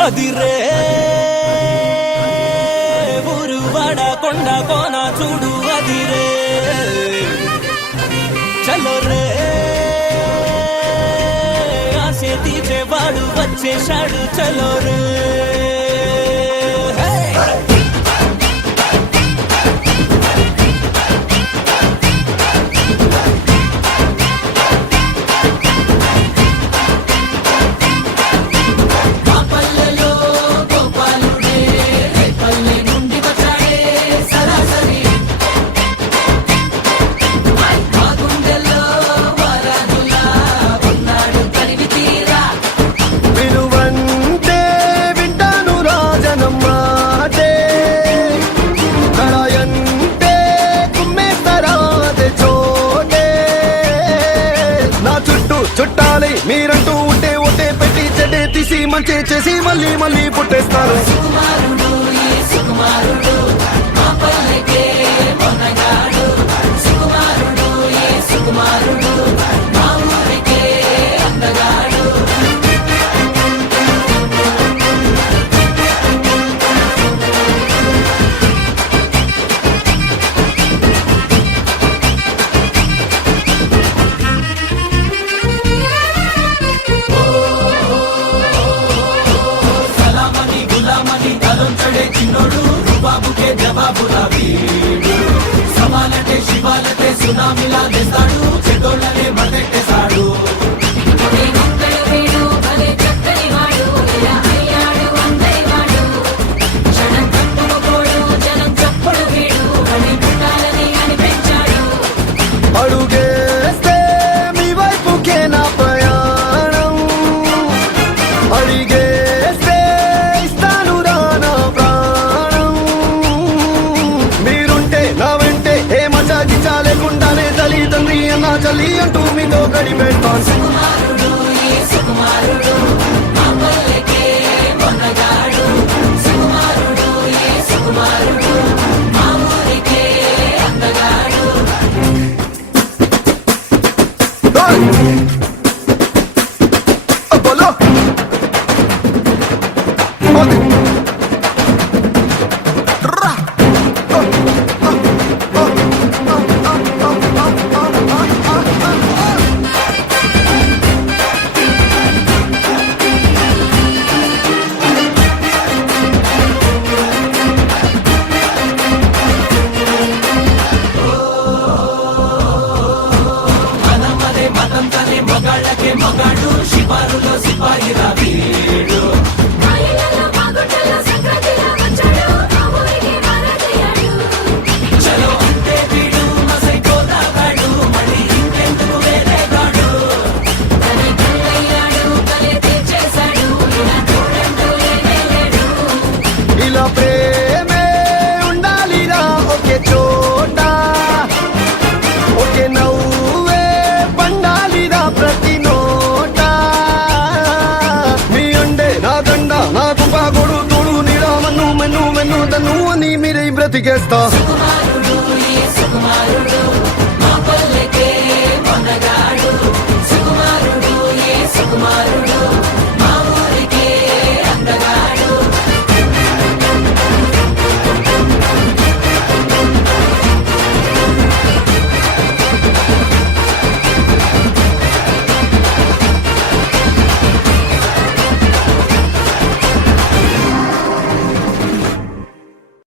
అదిరే ఊరు వాడ కొండ కోన చూడు అదిరే చలో రే ఆశే తీర్చేవాడు వచ్చేశాడు చలో రే చుట్టాలి మీరంటూ ఉంటే ఒట్టే పెట్టి చెడ్డే తీసి మంచి చేసి మళ్ళీ మళ్ళీ పుట్టేస్తారు. జవాబులా వీడు సవాలంటే శివాలతే సునామీలా తెస్తాడు చెడ్డోళ్ళనే మద్దెట్టేశాడు అడుగేస్తే మీ వైపుకే నా ప్రయాణం అడిగేస్తే ఇస్తాను రానా ప్రాణం మీరుంటే నా వెంటే ఏ మజాకి చాలేకుండానే తల్లిదండ్రి అన్నా చల్లి అంటూ మీతో గడిపెడతాను. సుకుమారుడు ఈ సుకుమారుడు మా పల్లెకే మొన్నగాడు సుకుమారుడు ఈ సుకుమారుడు మా ఊరికే అందగాడు. बोलो మనమదే మతం తనే మొగాళ్ళకే మొగాడు శివారులో సిపాయిరా వీడు చలో అంటే వీడు మసైపోతాడు మళ్ళీ ఇంకెందుకు వేరేగాడు ఇలా ప్రేమే ఉండాలిరా ఒకే చోట ఒకే నవ్వే పండాలిరా ప్రతి నోట మీ ఉండే నా దండ నా కుంప గొడు తోడు నీడా మన్ను మెన్ను మెన్ను తన్ను అని మీరే బ్రతికేస్తా.